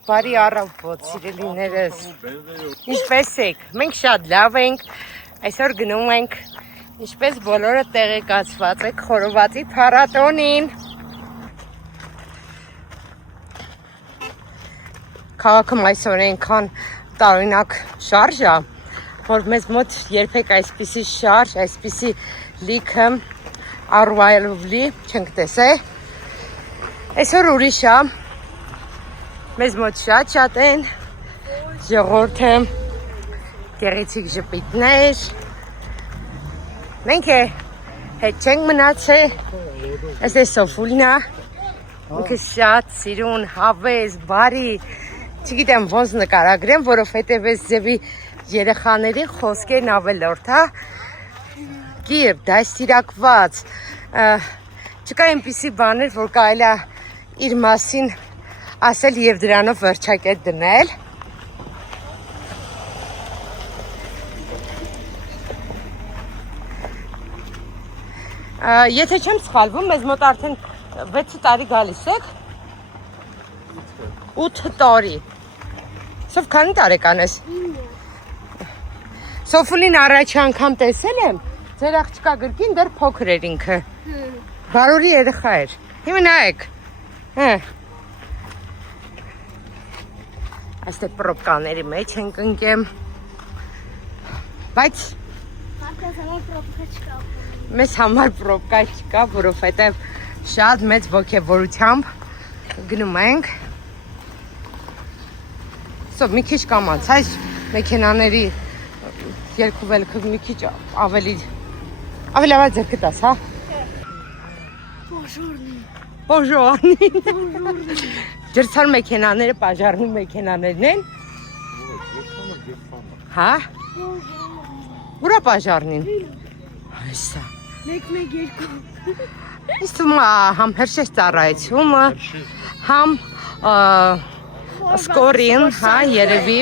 Բարի առավոտ, սիրելիներս։ Ինչպե՞ս եք։ Մենք շատ լավ ենք։ Այսօր գնում ենք, ինչպես բոլորը տեղեկացված եք, Խորովածի փառատոնին։ Քաղաքում այսօր այնքան տարօրինակ շարժ է, որ մեզ մոտ երբեք այսպիսի շարժ, այսպիսի լիքը առվայելովլի չենք տեսել։ Այսօր ուրիշ է, մեզ մոտ շատ են, ժողովուրդը, գեղեցիկ ժպիտներ, մենք հետ չենք մնացել, այս է Սոֆուլնա, ինքը շատ սիրուն, հավես, բարի, չգիտեմ ոնց նկարագրեմ, որովհետև այս ձևի երեխաների խոսքերն ավելորդ, կիրբ, դաստիարակված, չկա այնպիսի բաներ, որ կարելի է իր մասին ասել և դրանով վերջակետ դնել։ Եթե չեմ սխալվում, մեզ մոտ արդեն 6 տարի գալիս եք։ 8 տարի։ Սով քանի տարեկան ես։ Սոֆուլին առաջ անգամ տեսել եմ, ձեր աղջկա գրկին դեռ փոքր էր ինքը։ Բարորի երեխա էր։ Հիմա նայեք։ Այստեղ պրոբկաների մեջ ենք ընկեմ։ Բայց մեզ համար պրոբկա չկա, որովհետև շատ մեծ ոգևորությամբ գնում ենք։ Սով մի քիչ կամանց, այս մեքենաների երկու-վելքը մի քիչ ավելի ավայ ձեր կտաս, հա։ Բոժորնի։ Ջրցան մեքենաները պաժարնի մեքենաներն են։ Հա։ Ուրա պաժարնին։ Այսա։ 1-2։ Իսկ համ հրշեջ ծառայությունը, համ սկորին, հա, երևի։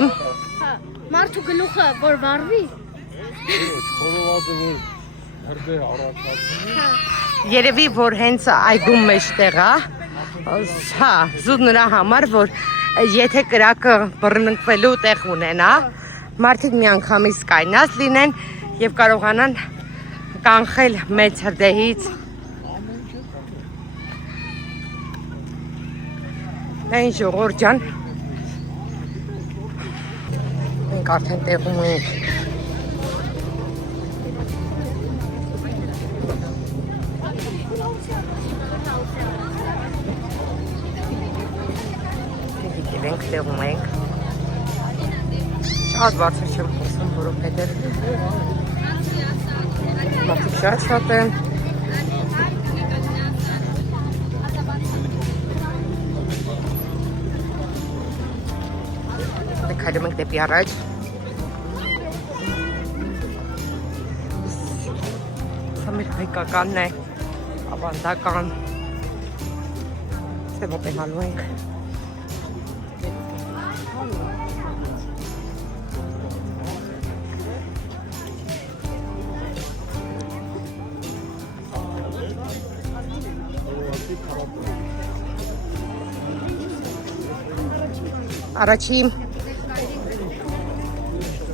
Մարդու գլուխը որ վարվի։ Երևի որ հենց այգում մեջտեղ է, հա, զուտ նրա համար, որ եթե կրակը բռնկվելու տեղ ունենա, մարդիկ միանգամից կայնած լինեն և կարողանան կանխել մեծ հրդեհից։ Այն ժողովուրդ ջան, մենք արդեն տեղում ենք։ Մենք տեղում ենք։ Շատ բարձր չեմ խոսում, որովհետև մարդիկ շատ են։ Քայլում ենք դեպի առաջ։ Սա մեր հայկականն է, ավանդական։ Ստե մոտենալու ենք։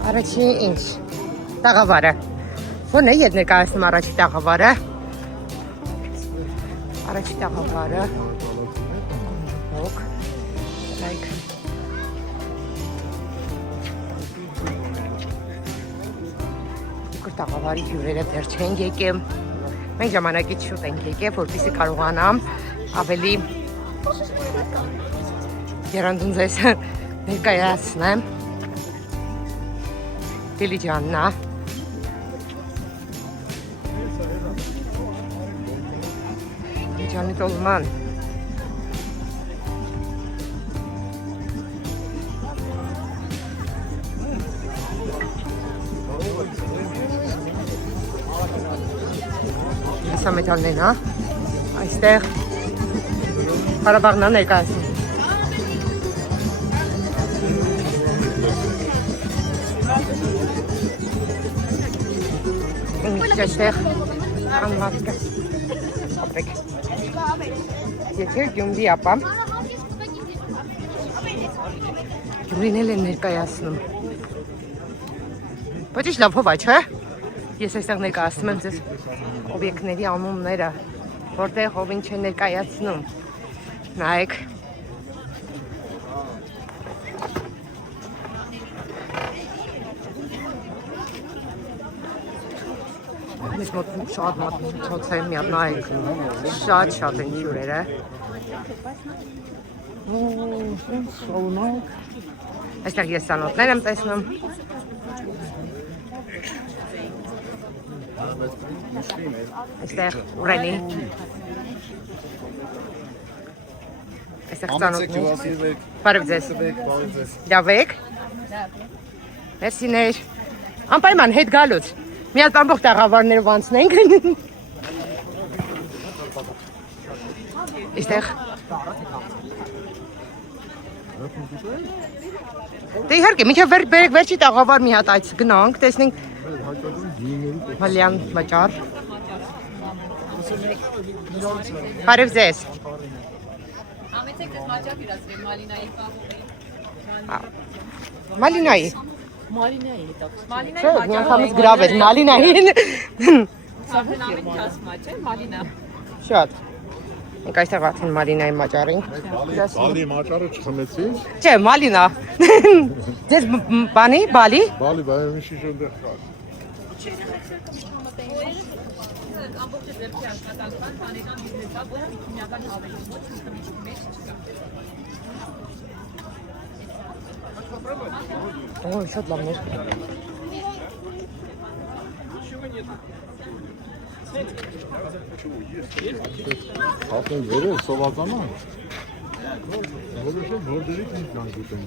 Առաջի ինչ, տաղավարը, ոնն է ետ ներկայացնում առաջի տաղավարը, հոք, like, կուր տաղավարի հյուրերը դեր չեն եկեմ, մենք ժամանակից շուտ ենք եկել, որպեսզի կարողանամ ավելի երանդուն ձեզ ներկայացնեմ Դիլիջաննա։ Դիլիջանի տոլման։ Հեսա մեթալներն, հա։ Այստեղ Ղարաբաղն է ներկայացնում։ Այստեղ անհատկը ապրեք։ Եթե գյումրի ապամ Գյումրին էլ են ներկայացնում։ Ոչ ինչ լավ հովա, չէ՞։ Ես այստեղ ներկայացնում եմ ձեզ օբյեկտների անունները, որտեղ ով ինչ է ներկայացնում։ Նայեք։ Ես մոտ շատ մատուցոց եմ միատ նայեք, շատ են հյուրերը։ Այստեղ ես սանոտներ եմ տեսնում։ Այստեղ ուրենի։ Այստեղ սանոտներ։ Բարև ձեզ։ Լավ եք։ Մերսիներ։ Անպայման հետ գալուց։ Միած ամբողջ աղավարներով անցնենք։ Այստեղ։ Դե իհարկե, մինչև վերջի աղավար մի հատ այց գնանք, տեսնենք Մալյան վաճառ։ Բարև ձեզ։ Համեցեք դες մաճապ իրացրել Մալինայի կաղուղի։ Մալինայի։ Մալինայի հետապ։ Մալինայի Չէ, մաճապ։ միանգամից գրավ էր Մալինային։ Սաղեն ամեն քաս մաճ է, Մալինա։ Շատ։ Մենք այստեղ արդեն Մալինայի մաճառ ենք։ Բալի մաճարը չխմեցի։ Չէ, Մալինա։ Ձեզ բանի, բալի։ Բալի բայ մի շիշ ընդեղ կար։ Ամբողջ ձերքի աշխատանքան բանեկան բիզնեսա, որը քիմիական ավելի ոչ մի մեջ չկա։ Օ, շատ լավն է։ Հապեն վերել սովատանա։ Որոշը որդերից ինչ կան գուտեն։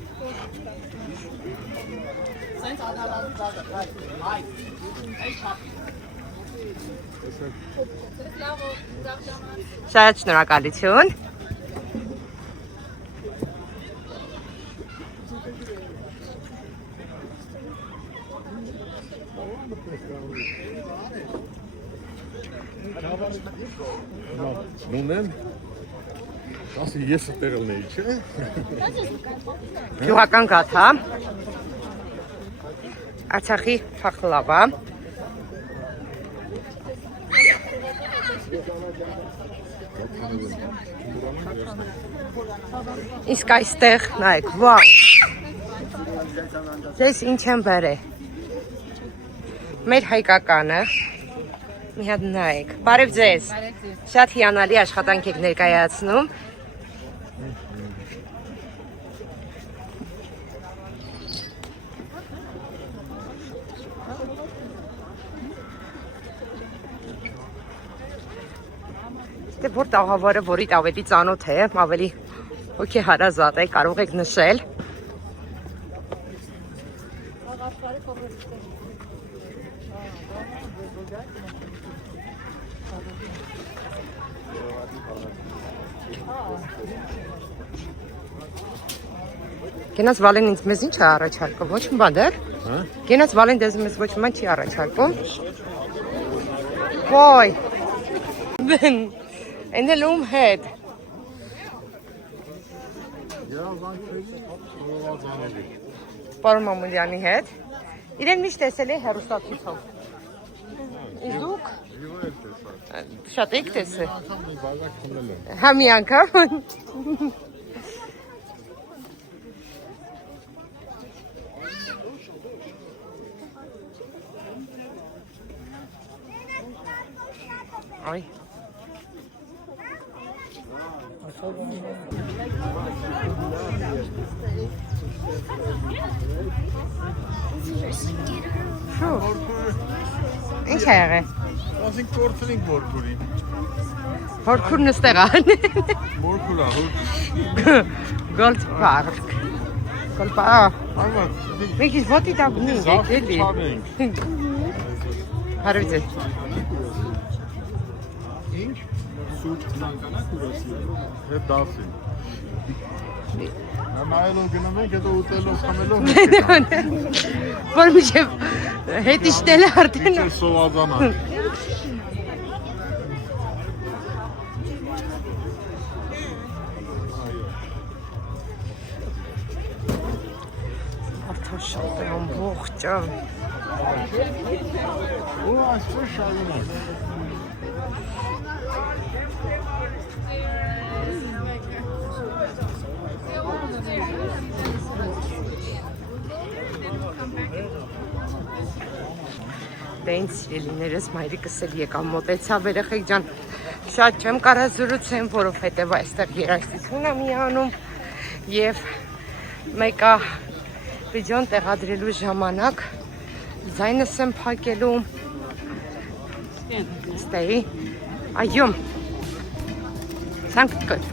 Շատ շնորհակալություն։ Նունեն, ասի ես տեղելն էի, չէ։ Գյուղական գաթա։ Արցախի փախլավա։ Իսկ այստեղ նայեք, վաու։ Ձեզ ինչ եմ բերել։ Մեր հայկականը։ Մի հատ նայեք։ Բարև ձեզ։ Շատ հիանալի աշխատանք եք ներկայացնում։ Դե որ տաղավարը, որի ավելի ծանոթ է, ավելի հոգեհարազատ է, կարող եք նշել։ Գնաց Վալեն ինձ մեզ ինչ է առաջարկում, ոչ մի բան դեր։ Գնաց Վալեն դեզ մեզ ոչ մի բան չի առաջարկում։ Ոյ։ Են էլ ում հետ։ Պարոն Մամուլյանի հետ։ Իրեն միշտ տեսել է հեռուստացույցով։ Իսկ դուք շատ եք տեսել։ Հա մի անգամ։ Ay. Շո։ Ինչ է եղել։ Ասենք կորցնենք մորքուրին։ Հորքուրն ստեղ է։ Մորքուրա, հոր։ Gold Park։ Gold Park։ Այո, Մի քիչ ոտի դաբնի, էլի։ Բարև ձեզ։ Ինչ? Սուտ նանկանակ ուրասի։ Հետ դասի։ Նայելով գնում ենք, հետո ուտելով, խմելով։ Որ միջև հետ իշտել է արդեն։ Ինչ սովազանա։ շատ է ամբողջը։ Ու այսպես շարունակ։ Դե ինձ սիրելիներս մայրիկս էլ եկավ մոտեցավ երեխեք ջան շատ չեմ կարա զրուցեմ որովհետև այստեղ երաժշտություն է միանում եւ մեկը վիդեոն տեղադրելու ժամանակ ձայնս եմ փակելու ստեի այո Thank God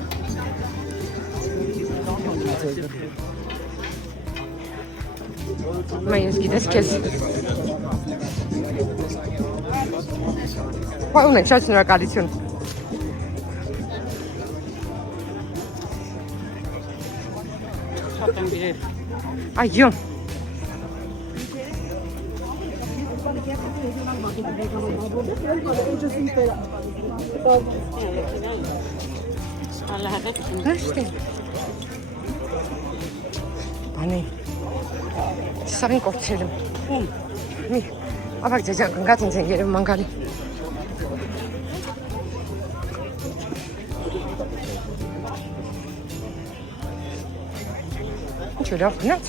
Մայիս գիտես քեզ Vai unde? Ce-ați în recalițiuni? Aiu! Nu știu. Banii. Să vin copțelul. Mi. Afac ce-am câncat în țenghere, mâncare. Tu l'as fait?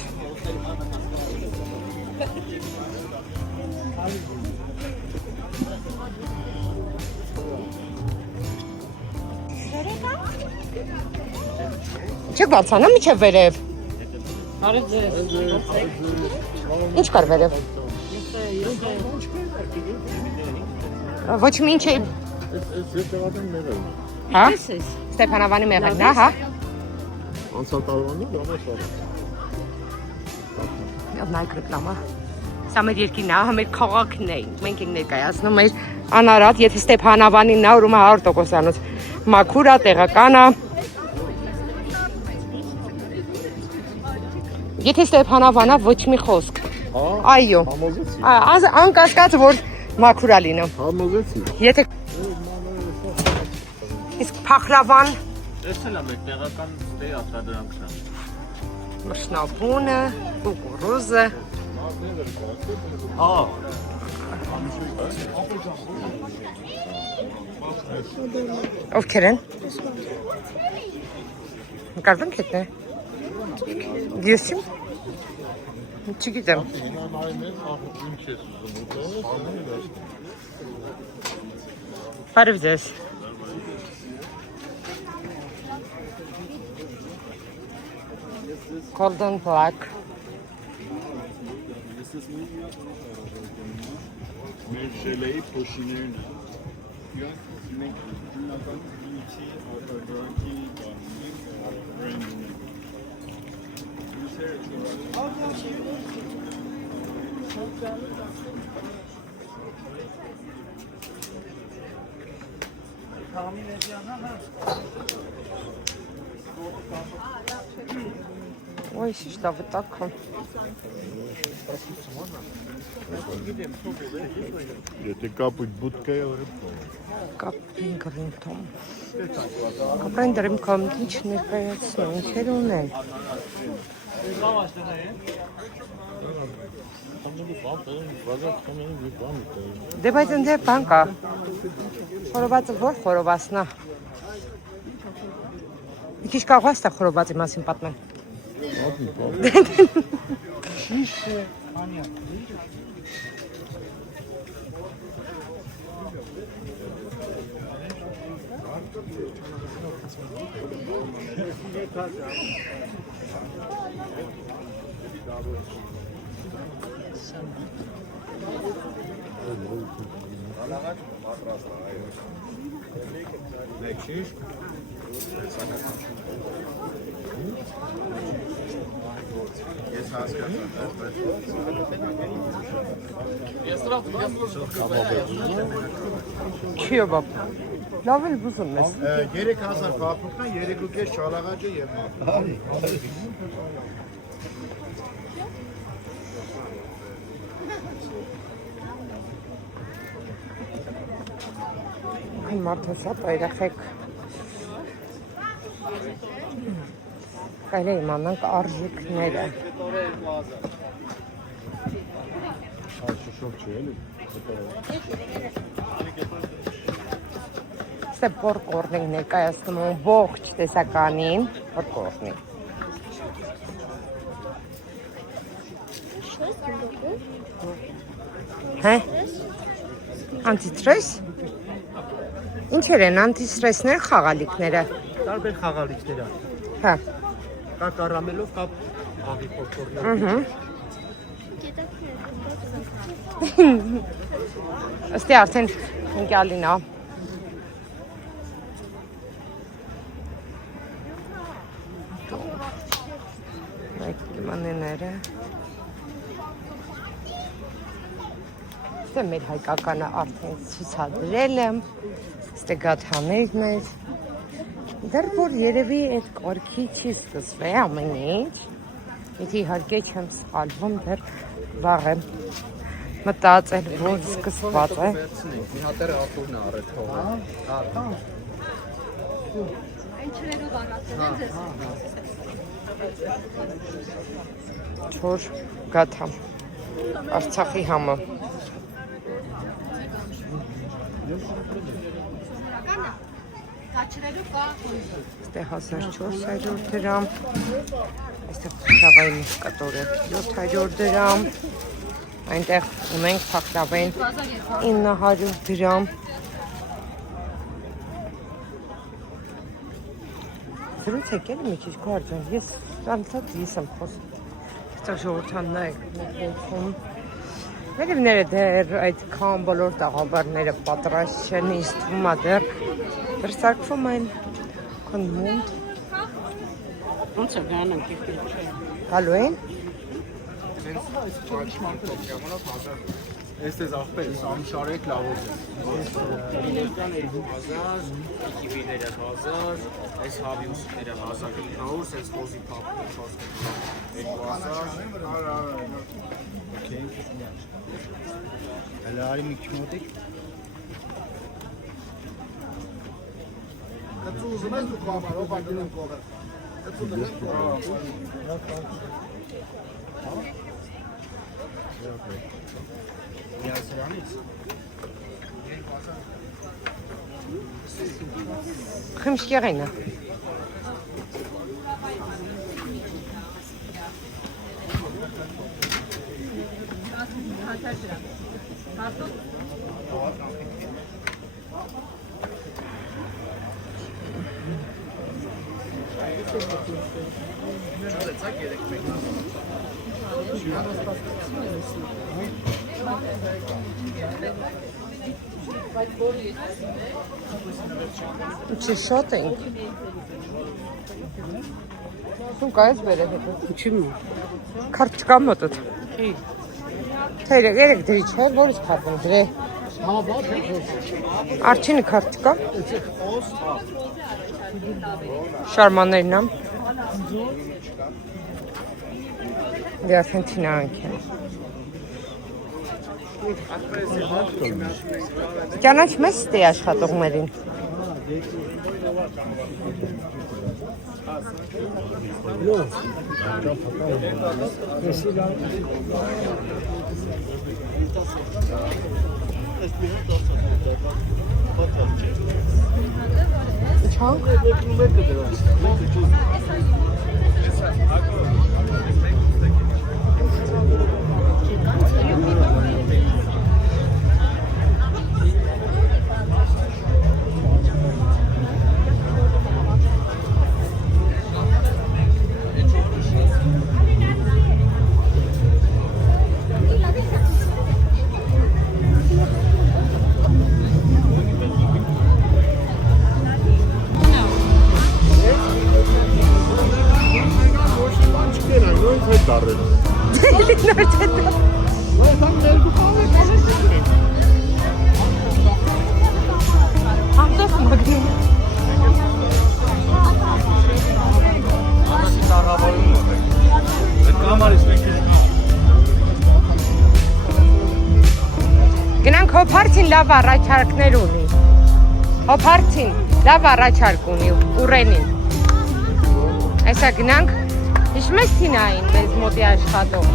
Չեք բարձանա միջև վերև։ Ինչ կար վերև։ Ոչ մինչև։ Հա։ Ստեփանավանի մեղրն է, հա։ Անցատարվանի դամաշարը։ Նայք ռեկլամա։ Սա մեր երկիրն է, մեր քաղաքն է։ Մենք ենք ներկայացնում մեր անարատ, եթե Ստեփանավանին նա ուրեմն 100%-անոց մաքուր է, տեղական է։ Եթե Ստեփանավանա ոչ մի խոսք։ Այո։ Համոզեցի։ Անկասկած որ մաքուր է լինում։ Համոզեցի։ Եթե իսկ փախլավան Տեսել եմ այդ տեղական ստեյ արտադրանքն է։ մշնաբունը, կուկուրուզը։ Ովքեր են։ Կարդում կետնե։ Գյոսիմ։ Չգիտեմ։ Բարև ձեզ։ Golden Black. Մեր շելեի փոշիներն են։ Ой, что вы так? Եթե կապույտ բուտկա է օրը։ Կապրին գրինթոմ։ Կապրին դրիմքոմ ինչ ներկայացնում, ինչեր ունեն։ Դե բայց ընդ բան կա։ Խորովածը որ խորովածն է։ Մի քիչ կարող է ստա խորովածի մասին պատմել։ Շիշ է, անյա։ Չի բապ։ Լավ էլ բուզում ես։ 3000 փափուկն, 3.5 շալաղաճը եւ մատը։ Այն մարդը շատ երեխեք։ Կարելի է իմանանք արժեքները։ Շոշով չի էլի։ Ստե պորկորնին ներկայացնում են ողջ տեսականին, պորկորնի։ Հե? Անտիստրես։ Ինչեր են անտիստրեսներ խաղալիքները։ Տարբեր խաղալիքներ ա։ Հա։ Կա կարամելով, կա աղի պոպկորնով։ Ըստի արդեն ընկյալին ա։ Այդ լիմանեները։ Ստե մեր հայկականը արդեն ցուցադրել եմ։ Ստե գաթաներն էր։ Դեռ որ երևի այդ կարգի չի սկսվել ամեն ինչ։ Եթե իհարկե չեմ սխալվում, դեռ վաղ եմ մտածել, որ սկսված է։ Մի հատ էր աթորն է առել թողը։ Այն չրերով առածել են ձեզ։ Չոր գաթա։ Արցախի համը։ Կաչրերով կա։ Ստե 1400 դրամ։ Այստեղ փախտավային կտորը 700 դրամ։ Այնտեղ ունենք փախտավային 900 դրամ։ Զրուցեք էլի մի քիչ գարձան։ Ես եմ խոսում։ Այստեղ ժողովրդան նայեք։ Վերևները դեռ այդքան բոլոր տաղավարները պատրաստ չեն, ինձ թվում է դեռ սարքվում են քնմունդ։ Ոնց է գանանք եկել։ Գալու են։ Ես դες ախպեր, ամշարեք լավոտ է։ Իրական 2000, կիվիները 1000, այս հավիուսները 1500, այս խոզի փափը Okay. Հələ արի մի քիչ մոտիկ։ Դու ուզում ես դու կամար, ով ակինում կողը։ Դու դες Խմշկեղենը։ Ինչ շոտ ենք։ શું կայս բերել հետո։ Ինչու՞մ է։ Քարտ չկա մոտդ։ Թե երեք դրի չէ, որից քարտ եմ դրե։ Արջինի քարտ կա։ Շարմաններն ամ։ Դե արդեն թինանք են։ Ճանաչ մեզ ստե աշխատողներին։ Չանք։ Գնանք հոփարցին լավ առաջարկներ ունի։ Հոփարցին լավ առաջարկ ունի Ուռենին։ Այսա գնանք, հիշում ես Թինային մեզ մոտի աշխատող։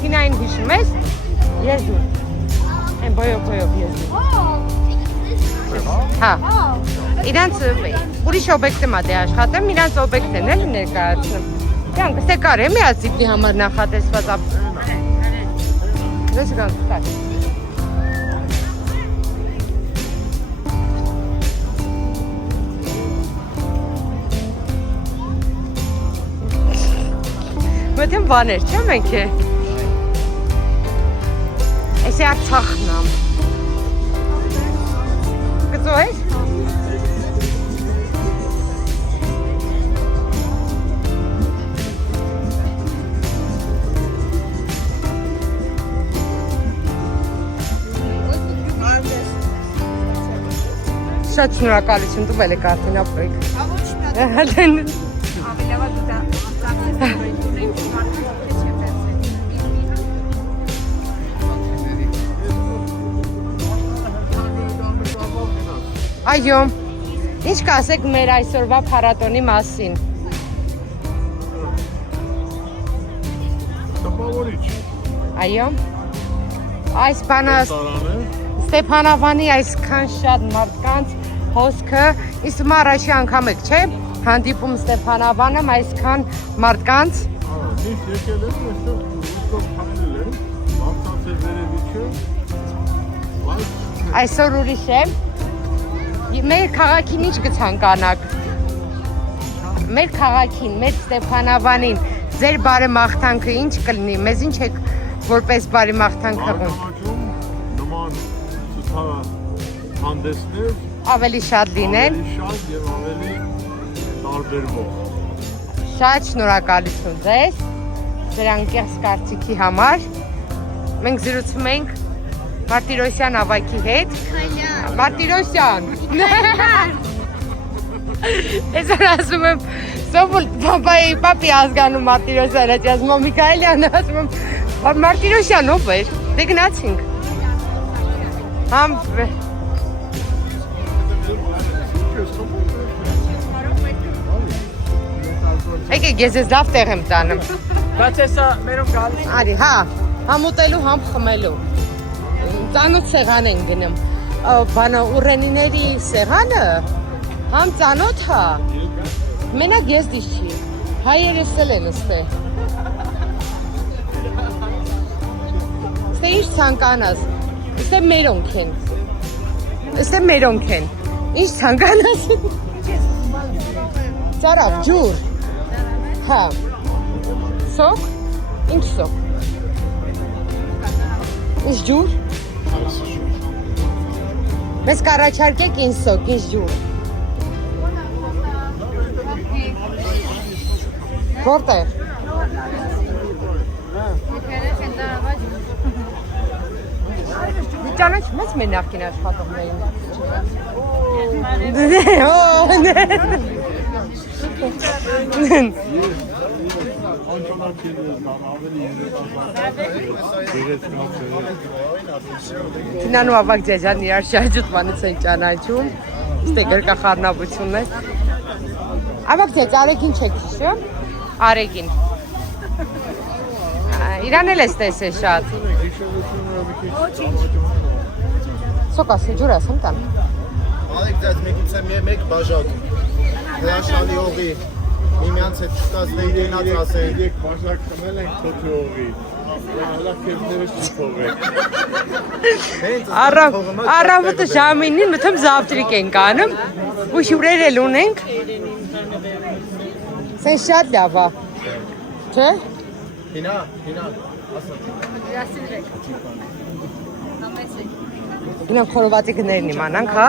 Թինային հիշում ես։ Եզու։ Են բոյով եզու։ Հա։ Իրանց ուրիշ օբյեկտը մատե աշխատեմ, իրանց օբյեկտն էլ ներկայացնում։ Դրանք ստեկար է միացիպի համար նախատեսված Դες κάνω κάτι. Με την βάνερ, τι με και. Εσύ αρτάχναμ. Κατσόες? Շատ շնորհակալություն դու ել եք արդեն ապրեք։ Այո։ Ինչ կասեք մեր այսօրվա փառատոնի մասին։ Տպավորիչ։ Այո։ Այս բանը Ստեփանավանի այսքան շատ մարդկանց հոսքը, իսկ առաջի անգամ եք, չէ՞, հանդիպում Ստեփանավանում այսքան մարդկանց։ Միշտ եկել եմ, այստեղ ուստով քայլել եմ, մարդկանց է վերևիչը, բայց Այսօր ուրիշ է։ Մեր քաղաքին ինչ կցանկանաք։ Մեր քաղաքին, մեր Ստեփանավանին, ձեր բարեմաղթանքը ինչ կլինի, մեզ ինչ եք որպես բարեմաղթանք հղում։ հանդեսներ Ավելի շատ լինեն։ ավելի շատ և ավելի տարբերվող։ Շատ շնորհակալություն ձեզ, ձեր անկեղծ կարծիքի համար։ Մենք զրուցում ենք Մարտիրոսյան ավագի հետ։ Մարտիրոսյան։ Ես ասում եմ, սովոր պապի ազգանում Մարտիրոսյանը, ասում եմ Միքայելյանը, ասում եմ Մարտիրոսյան ով էր, դե գնացինք։ Համ Եկեք ես ես լավ տեղ եմ տանում։ Բայց հեսա մերում գալիս Արի, հա, համ ուտելու, համ խմելու։ Ծանոթ սեղան են գնում։ Բանը ուռենիների սեղանը, համ ծանոթ հա։ Մենակ ես դիշ չի։ Հայերս էլ են ստե։ Ստե ինչ ցանկանաս։ Ստե մերոնք են։ Ստե մերոնք են։ Ինչ ցանկանաս։ Ծարավ, ջուր։ Հա։ Սոկ։ Ինչ սոկ։ Ինչ ջուր։ Մեզ կառաջարկեք ինչ սոկ, ինչ ջուր։ Որտեղ։ Ճանաչ մեծ մեր նախկին աշխատողներին։ Տինանու ավակ ձեզան իրար շահջուտմանից ենք ճանաչում, ստե գրկախառնավությունն է։ Ավակ ձեզ արեգին չեք հիշում, արեգին։ Իրան էլ ես տեսել շատ։ Սոկաս, ջուր ասեմ տան։ Ալեք ձեզ մեկուց եմ մեկ բաժակ, հրաշալի հողի, միմյանց հետ չկաց նեյրենած ասեն։ Իրեք բաժակ խմել ենք թոթի հողի, հալա կերտներս չթողեք։ Առավոտը ժամինին մթում զավտրիկ ենք անում, ու հյուրեր էլ ունենք։ Սեն շատ լավ է, չէ՞։ Հինա, Գնանք խորովածի գներն իմանանք, հա։